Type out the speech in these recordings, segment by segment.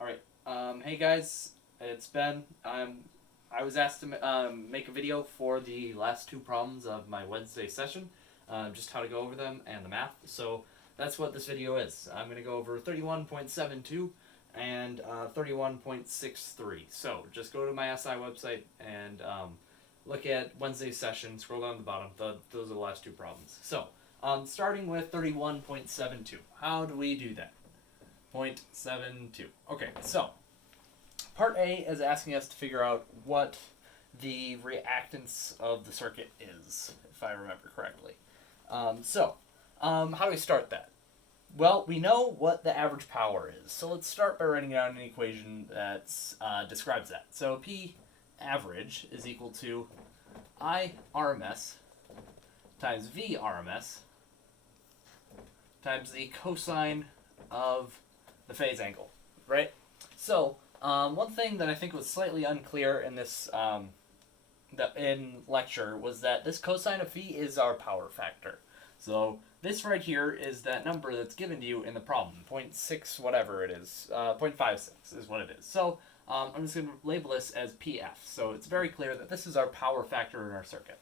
All right. Hey guys, it's Ben. I was asked to make a video for the last two problems of my Wednesday session, just how to go over them and the math. So that's what this video is. I'm going to go over 31.72 and 31.63. So just go to my SI website and look at Wednesday's session, scroll down to the bottom. Those are the last two problems. So starting with 31.72. How do we do that? 0.72. Okay, so part A is asking us to figure out what the reactance of the circuit is, if I remember correctly. How do we start that? Well, we know what the average power is, so let's start by writing down an equation that describes that. So P average is equal to I RMS times V RMS times the cosine of the phase angle, right? So one thing that I think was slightly unclear in this in lecture was that this cosine of phi is our power factor. So this right here is that number that's given to you in the problem, 0.6 whatever it is, 0.56 is what it is. So I'm just going to label this as PF. So it's very clear that this is our power factor in our circuit.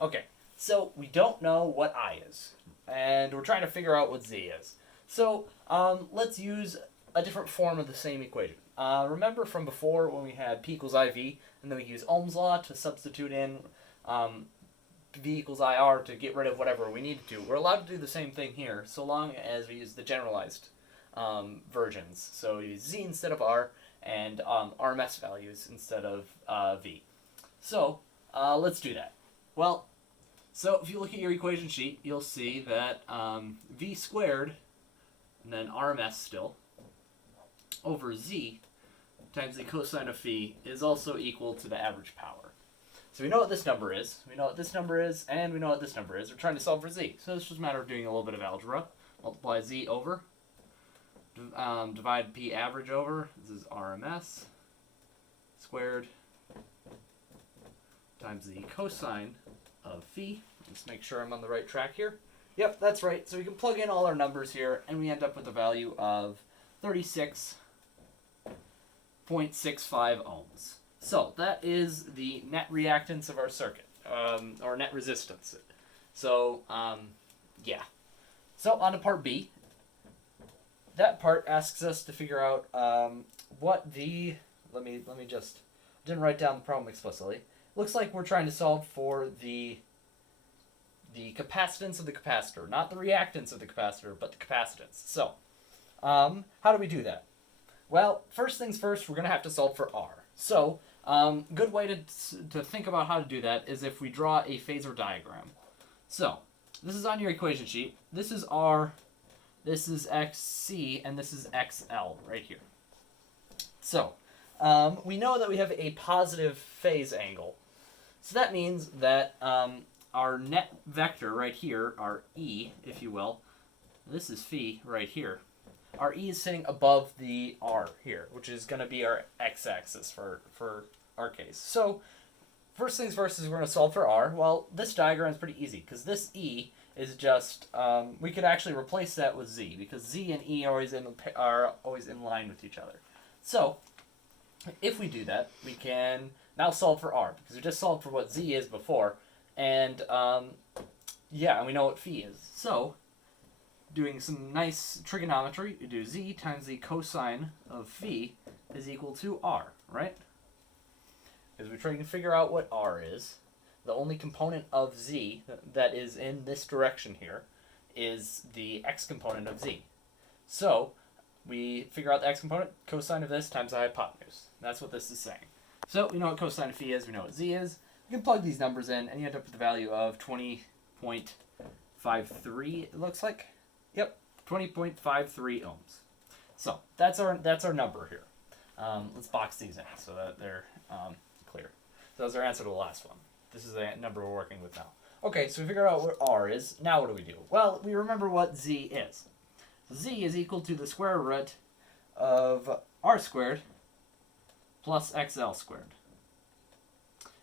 Okay, so we don't know what I is, and we're trying to figure out what Z is. So let's use a different form of the same equation. Remember from before when we had P equals IV, and then we use Ohm's law to substitute in V equals IR to get rid of whatever we needed to. We're allowed to do the same thing here, so long as we use the generalized versions. So we use Z instead of R, and RMS values instead of V. So let's do that. Well, so if you look at your equation sheet, you'll see that V squared, and then RMS still, over Z times the cosine of phi is also equal to the average power. So we know what this number is, we know what this number is, and we know what this number is. We're trying to solve for Z. So it's just a matter of doing a little bit of algebra. Multiply Z over, divide P average over, this is RMS, squared, times the cosine of phi. Let's make sure I'm on the right track here. Yep, that's right. So we can plug in all our numbers here, and we end up with a value of 36.65 ohms. So that is the net reactance of our circuit, or net resistance. So, yeah. So on to part B. That part asks us to figure out what the, let me just, didn't write down the problem explicitly. Looks like we're trying to solve for the capacitance of the capacitor, not the reactance of the capacitor, but the capacitance. So, how do we do that? Well, first things first, we're going to have to solve for R. So, good way to think about how to do that is if we draw a phasor diagram. So, this is on your equation sheet. This is R, this is XC, and this is XL right here. So, we know that we have a positive phase angle. So that means that our net vector right here, our E, if you will, this is phi right here. Our E is sitting above the R here, which is going to be our x-axis for our case. So first things first is we're going to solve for R. Well, this diagram is pretty easy because this E is just, we could actually replace that with Z because Z and E are always in line with each other. So if we do that, we can now solve for R because we just solved for what Z is before. And yeah, and we know what phi is. So doing some nice trigonometry, you do Z times the cosine of phi is equal to R, right? Because we're trying to figure out what R is. The only component of Z that is in this direction here is the x component of Z. So we figure out the x component, cosine of this times the hypotenuse. That's what this is saying. So we know what cosine of phi is, we know what Z is. You can plug these numbers in, and you end up with the value of 20.53, it looks like. Yep, 20.53 ohms. So that's our number here. Let's box these in so that they're clear. So that's our answer to the last one. This is the number we're working with now. Okay, so we figured out what R is. Now what do we do? Well, we remember what Z is. Z is equal to the square root of R squared plus XL squared.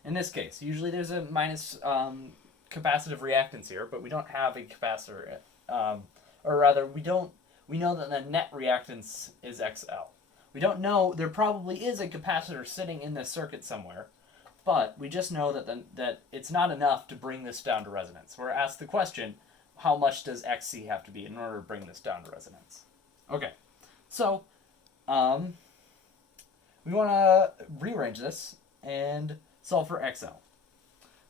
In this case, usually there's a minus capacitive reactance here, but we don't have a capacitor, or rather, we know that the net reactance is XL. We don't know. There probably is a capacitor sitting in this circuit somewhere, but we just know that it's not enough to bring this down to resonance. We're asked the question, how much does XC have to be in order to bring this down to resonance? Okay, so we want to rearrange this and solve for XL.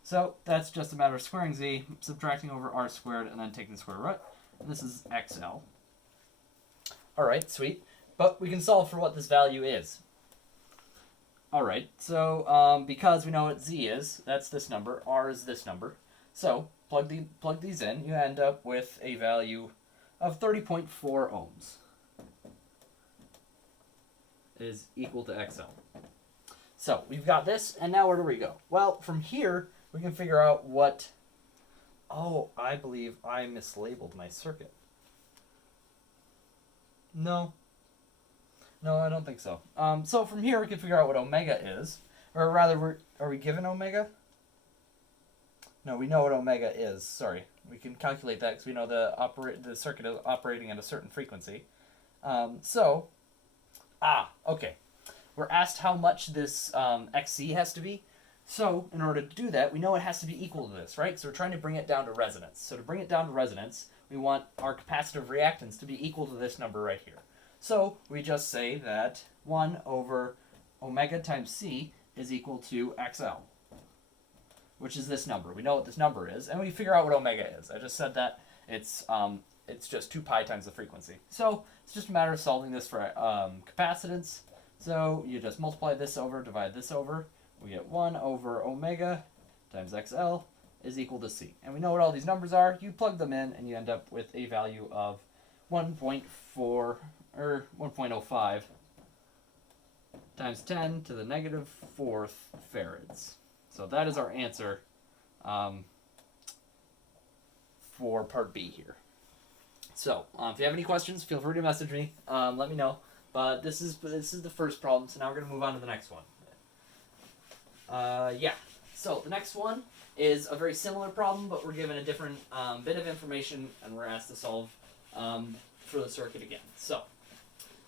So that's just a matter of squaring z, subtracting over r squared, and then taking the square root. And this is XL. Alright, sweet. But we can solve for what this value is. Alright, so because we know what z is, that's this number, r is this number. So plug these in, you end up with a value of 30.4 ohms is equal to XL. So we've got this, and now where do we go? Well, from here, we can figure out what... Oh, I believe I mislabeled my circuit. No, I don't think so. So from here, we can figure out what omega is. Or rather, are we given omega? No, we know what omega is. Sorry. We can calculate that because we know the circuit is operating at a certain frequency. Okay. We're asked how much this XC has to be. So, in order to do that, we know it has to be equal to this, right? So we're trying to bring it down to resonance. So to bring it down to resonance, we want our capacitive reactance to be equal to this number right here. So we just say that 1 over omega times C is equal to XL, which is this number. We know what this number is, and we figure out what omega is. I just said that it's just 2 pi times the frequency. So it's just a matter of solving this for capacitance. So you just multiply this over, divide this over. We get 1 over omega times XL is equal to C. And we know what all these numbers are. You plug them in, and you end up with a value of 1.4 or 1.05 times 10 to the negative 4th farads. So that is our answer for part B here. So if you have any questions, feel free to message me. Let me know. But this is the first problem, so now we're going to move on to the next one. So the next one is a very similar problem, but we're given a different bit of information, and we're asked to solve for the circuit again. So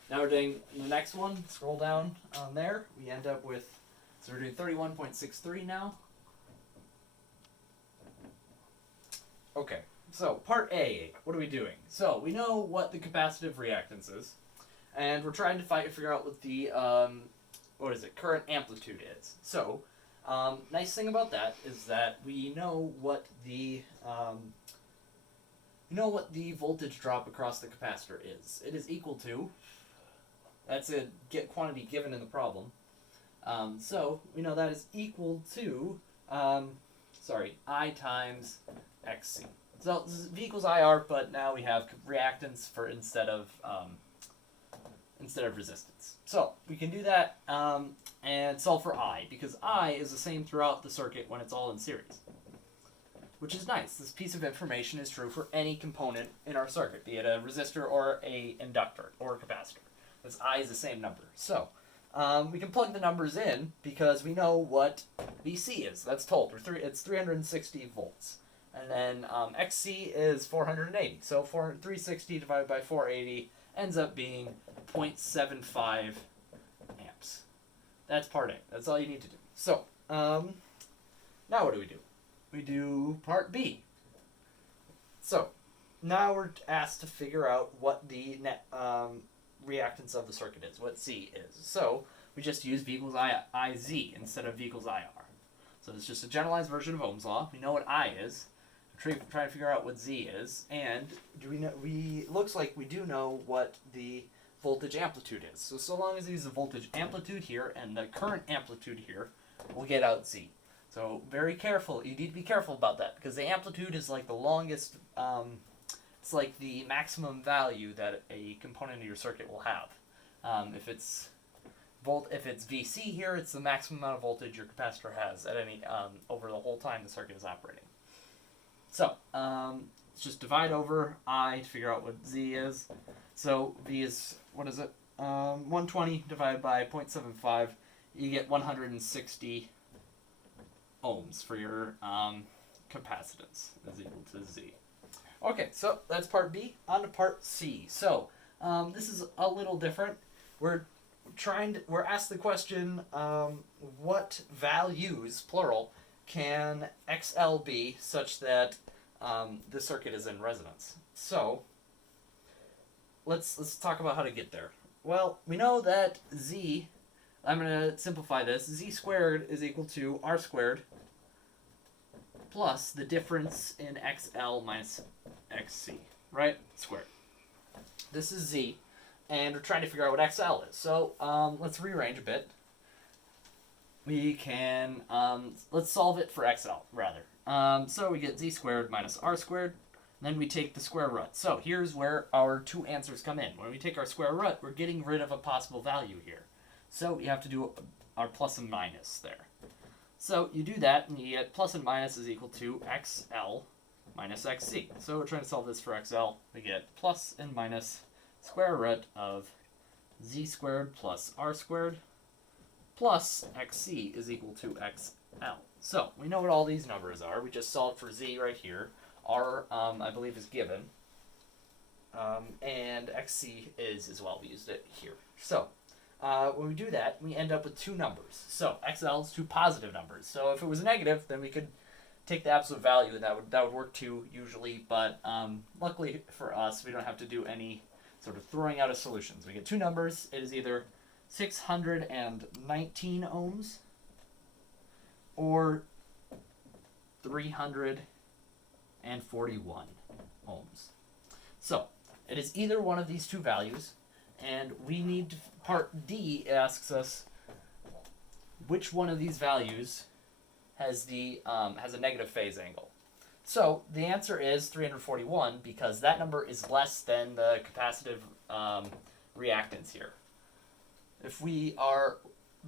now we're doing the next one. Scroll down on there. We end up with, so we're doing 31.63 now. Okay, so part A, what are we doing? So we know what the capacitive reactance is, and we're trying to figure out what the current amplitude is. So nice thing about that is that we know what the voltage drop across the capacitor is. It is equal to, that's a quantity given in the problem. So we know that is equal to I times XC. So this is V equals IR, but now we have reactance for instead of resistance. So we can do that and solve for I, because I is the same throughout the circuit when it's all in series, which is nice. This piece of information is true for any component in our circuit, be it a resistor or a inductor or a capacitor. This I is the same number. So we can plug the numbers in because we know what VC is. That's told. It's 360 volts. And then XC is 480. So 360 divided by 480 ends up being 0.75 amps. That's part A. That's all you need to do. So now what do? We do part B. So now we're asked to figure out what the net reactance of the circuit is, what Z is. So we just use V equals IZ instead of V equals IR. So it's just a generalized version of Ohm's law. We know what I is. We're trying to figure out what Z is, and looks like we do know what the voltage amplitude is. So long as we use the voltage amplitude here and the current amplitude here, we'll get out Z. So very careful. You need to be careful about that because the amplitude is like the longest. It's like the maximum value that a component of your circuit will have. If it's VC here, it's the maximum amount of voltage your capacitor has at any over the whole time the circuit is operating. So let's just divide over I to figure out what Z is. So V is, what is it? 120 divided by 0.75. You get 160 ohms for your capacitance is equal to Z. Okay, so that's part B. On to part C. So this is a little different. we're asked the question, what values, plural, can XL be such that the circuit is in resonance? So let's talk about how to get there. Well, we know that Z, I'm going to simplify this, Z squared is equal to R squared plus the difference in XL minus XC, right? Squared. This is Z, and we're trying to figure out what XL is. So let's rearrange a bit. We can, let's solve it for XL, rather. So we get Z squared minus R squared. Then we take the square root. So here's where our two answers come in. When we take our square root, we're getting rid of a possible value here. So we have to do our plus and minus there. So you do that, and you get plus and minus is equal to XL minus XC. So we're trying to solve this for XL. We get plus and minus square root of Z squared plus R squared plus XC is equal to XL. So we know what all these numbers are. We just solved for Z right here. R, I believe, is given. And XC is as well. We used it here. So when we do that, we end up with two numbers. So XL is two positive numbers. So if it was negative, then we could take the absolute value, and that would work too, usually. But luckily for us, we don't have to do any sort of throwing out of solutions. We get two numbers. It is either 619 ohms or 341 ohms. So it is either one of these two values, and we need to, part D asks us which one of these values has a negative phase angle. So the answer is 341 because that number is less than the capacitive reactance here. If we are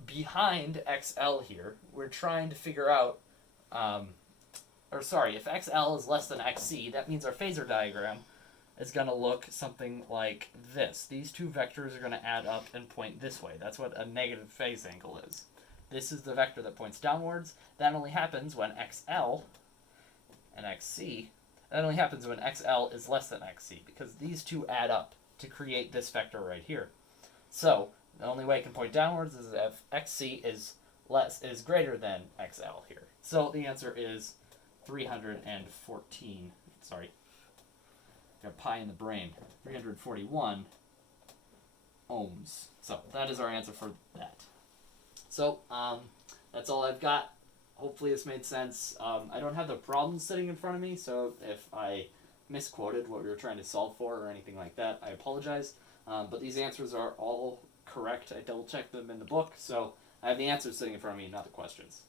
behind XL here, we're trying to figure out, if XL is less than XC, that means our phasor diagram is going to look something like this. These two vectors are going to add up and point this way. That's what a negative phase angle is. This is the vector that points downwards. That only happens when XL and XC, that only happens when XL is less than XC, because these two add up to create this vector right here. So the only way it can point downwards is if XC is greater than XL here. So the answer is 314. Sorry, got pi in the brain. 341 ohms. So that is our answer for that. So that's all I've got. Hopefully this made sense. I don't have the problems sitting in front of me, so if I misquoted what we were trying to solve for or anything like that, I apologize. But these answers are all correct. I double-checked them in the book, so I have the answers sitting in front of me, not the questions.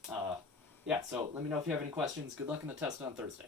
So let me know if you have any questions. Good luck in the test on Thursday.